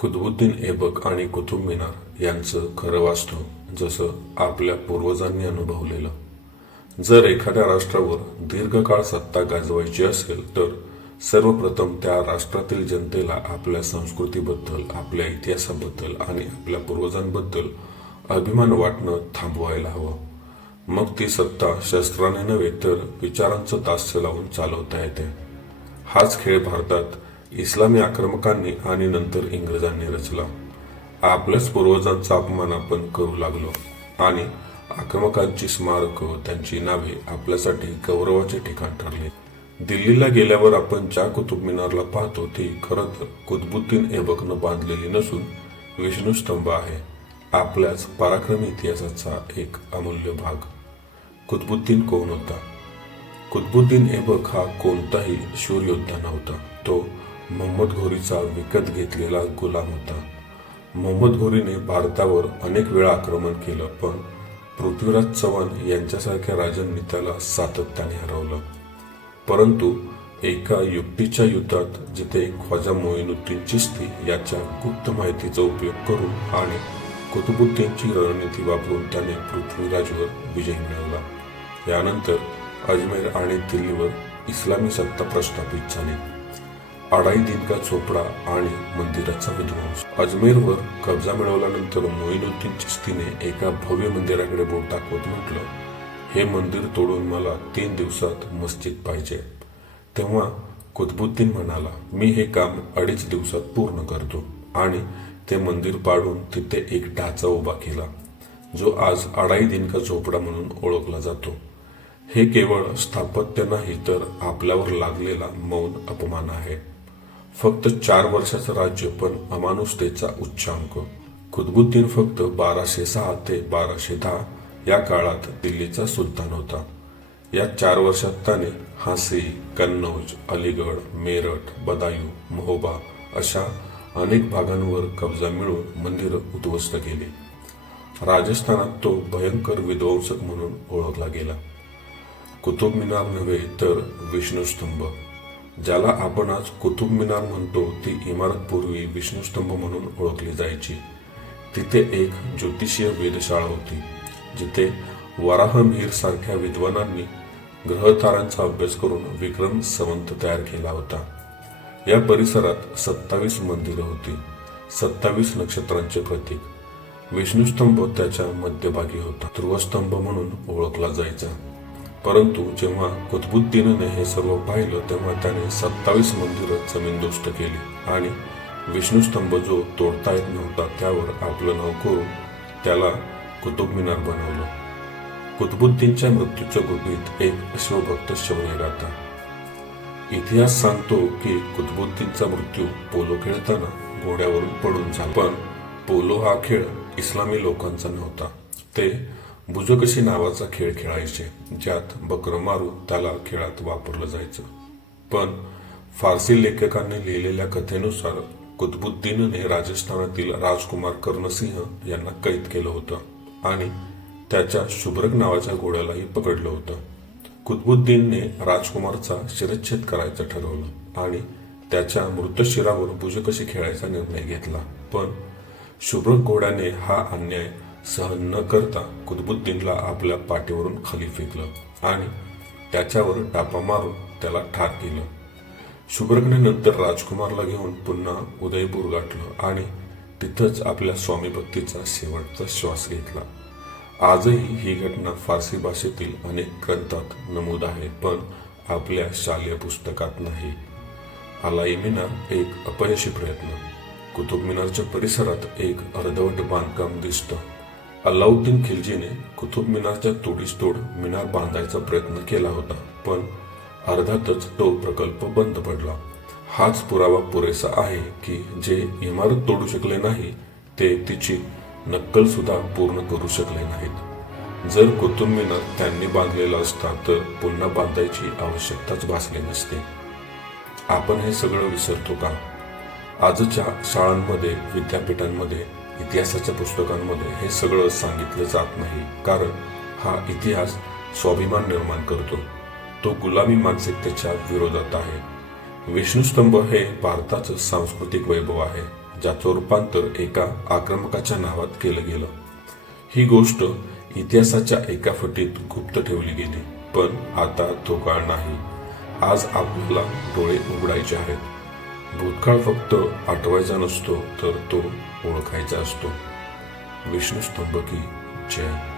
कुतुबुद्दीन ऐबक आणि कुतुब मिनार यांचं खरं वास्तव जसं आपल्या पूर्वजांनी अनुभवलेलं. जर एखाद्या राष्ट्रावर दीर्घकाळ सत्ता गाजवायची असेल तर सर्वप्रथम त्या राष्ट्रातील जनतेला आपल्या संस्कृतीबद्दल आपल्या इतिहासाबद्दल आणि आपल्या पूर्वजांबद्दल अभिमान वाटणं थांबवायला हवं. मग ती सत्ता शस्त्राने नव्हे तर विचारांचं दास्य लावून चालवता येते. हाच खेळ भारतात इस्लामी आक्रमकांनी आणि नंतर इंग्रजांनी रचला. आपल्याच पूर्वजांचा अपमान आपण करू लागलो. आणि आक्रमकांची स्मारक त्यांची नावे आपल्यासाठी गौरवाचे ठिकाण ठरले. दिल्लीला गेल्यावर आपण ज्या कुतुब मिनारला पाहतो ती खरं तर कुतबुद्दीन ऐबकनं बांधलेली नसून विष्णुस्तंभ आहे. आपल्याच पराक्रमी इतिहासाचा एक अमूल्य भाग. कुतबुद्दीन कोण होता? कुतबुद्दीन ऐबक हा कोणताही शूरयोद्धा नव्हता. तो मोहम्मद घोरीचा विकत घेतलेला गुलाम होता. मोहम्मद घोरीने भारतावर अनेक वेळा आक्रमण केलं पण पृथ्वीराज चव्हाण यांच्यासारख्या राजांनी त्याला सातत्याने हरवलं. परंतु एका युक्तीच्या युद्धात जिथे ख्वाजा मोईनुद्दीन चिस्ती याच्या गुप्त माहितीचा उपयोग करून आणि कुतुबुद्दीनची रणनीती वापरून त्याने पृथ्वीराजवर विजय मिळवला. यानंतर अजमेर आणि दिल्लीवर इस्लामी सत्ता प्रस्थापित झाली. अडाई दिनका चोपडा आणि मंदिराचा विध्वंस. अजमेरवर कब्जा मिळवल्यानंतर मोईनुद्दीन चिस्तीने एका भव्य मंदिराकडे बोट दाखवत म्हटलं हे मंदिर तोडून मला तीन दिवसात मस्जिद पाहिजे. तेव्हा कुतबुद्दीन म्हणाला मी हे काम अडीच दिवसात पूर्ण करतो. आणि ते मंदिर पाडून तिथे एक ढाचा उभा केला जो आज अडाई दिनका झोपडा म्हणून ओळखला जातो. हे केवळ स्थापत्य नाही तर आपल्यावर लागलेला मौन अपमान आहे. फक्त चार वर्षाचं राज्य पण अमानुषतेचा उच्चांक. कुतबुद्दीन फक्त बाराशे सहा ते बाराशे दहा या काळात दिल्लीचा सुलतान होता. या चार वर्षात त्याने हासी कन्नौज अलीगड मेरठ बदायूं महोबा अशा अनेक भागांवर कब्जा मिळवून मंदिरं उद्ध्वस्त केले. राजस्थानात तो भयंकर विध्वंसक म्हणून ओळखला गेला. कुतुब मिनार नव्हे तर विष्णुस्तंभ. ज्याला आपण आज कुतुब मिनार म्हणतो ती इमारत पूर्वी विष्णुस्तंभ म्हणून ओळखली जायची. तिथे एक ज्योतिषीय वेधशाळा होती जिथे वराहमिहीर सारख्या विद्वानांनी ग्रहतारांचा अभ्यास करून विक्रम संवंत तयार केला होता. या परिसरात सत्तावीस मंदिरं होती सत्तावीस नक्षत्रांचे प्रतीक. विष्णुस्तंभ त्याच्या मध्यभागी होता ध्रुवस्तंभ म्हणून ओळखला जायचा. परंतु जेव्हा कुतबुद्दीनने हे सर्व पाहिलं तेव्हा त्याने सत्तावीस मंदिरं जमीनदोस्त केली. आणि विष्णुस्तंभ जो तोडता येत नव्हता त्यावर आपलं नाव करून त्याला कुतुब मिनार बनवलं. कुतबुद्दीनच्या मृत्यूच्या गुपित एक शिवभक्त शौर्य गाता इतिहास सांगतो की कुतबुद्दीनचा मृत्यू पोलो खेळताना घोड्यावरून पडून झाला. पण पोलो हा खेळ इस्लामी लोकांचा नव्हता. ते बुजकशी नावाचा खेळ खेळायचे ज्यात बकरं मारू त्याला खेळात वापरलं जायचं. पण फारसी लेखकांनी लिहिलेल्या कथेनुसार कुतबुद्दीनने राजस्थानातील राजकुमार कर्णसिंह यांना कैद केलं होतं आणि त्याच्या शुभ्रक नावाच्या घोड्यालाही पकडलं होतं. कुतबुद्दीनने राजकुमारचा शिरच्छेद करायचं ठरवलं आणि त्याच्या मृतशिरावर बुजकशी खेळायचा निर्णय घेतला. पण शुभ्रक घोड्याने हा अन्याय सहन न करता कुतबुद्दीनला आपल्या पाठीवरून खाली फेकलं आणि त्याच्यावर टापा मारून त्याला ठार केलं. शुभ्रकने नंतर राजकुमारला घेऊन पुन्हा उदयपूर गाठलं आणि तिथंच आपल्या स्वामी भक्तीचा शेवटचा श्वास घेतला. आजही ही घटना फारसी भाषेतील अनेक ग्रंथात नमूद आहे पण आपल्या शालेय पुस्तकात नाही. अलाई मिनार एक अपयशी प्रयत्न. कुतुब मिनारच्या परिसरात एक अर्धवट बांधकाम दिसतं. अल्लाउद्दीन खिलजीने कुतुब मिनारच्या तोडीस तोड मिनार बांधायचा प्रयत्न केला होता पण अर्धातच तो प्रकल्प बंद पडला. हाच पुरावा पुरेसा आहे की जे इमारत तोडू शकले नाही ते तिची नक्कल सुद्धा पूर्ण करू शकले नाहीत. जर कुतुब मिनार त्यांनी बांधलेला असता तर पुन्हा बांधायची आवश्यकताच भासली नसते. आपण हे सगळं विसरतो का? आजच्या शाळांमध्ये विद्यापीठांमध्ये इतिहासाच्या पुस्तकांमध्ये हे सगळं सांगितलं जात नाही. कारण हा इतिहास स्वाभिमान निर्माण करतो. तो गुलामी मानसिकतेच्या विरोधात आहे. विष्णुस्तंभ हे भारताचं सांस्कृतिक वैभव आहे ज्याचं रूपांतर एका आक्रमकाच्या नावात केलं गेलं. ही गोष्ट इतिहासाच्या एका फटीत गुप्त ठेवली गेली. पण आता तो काळ नाही. आज आपल्याला डोळे उघडायचे आहेत. भूतकाळ फक्त आठवायचा नसतो तर तो ओळखायचा असतो. विष्णू स्तंभकी जय.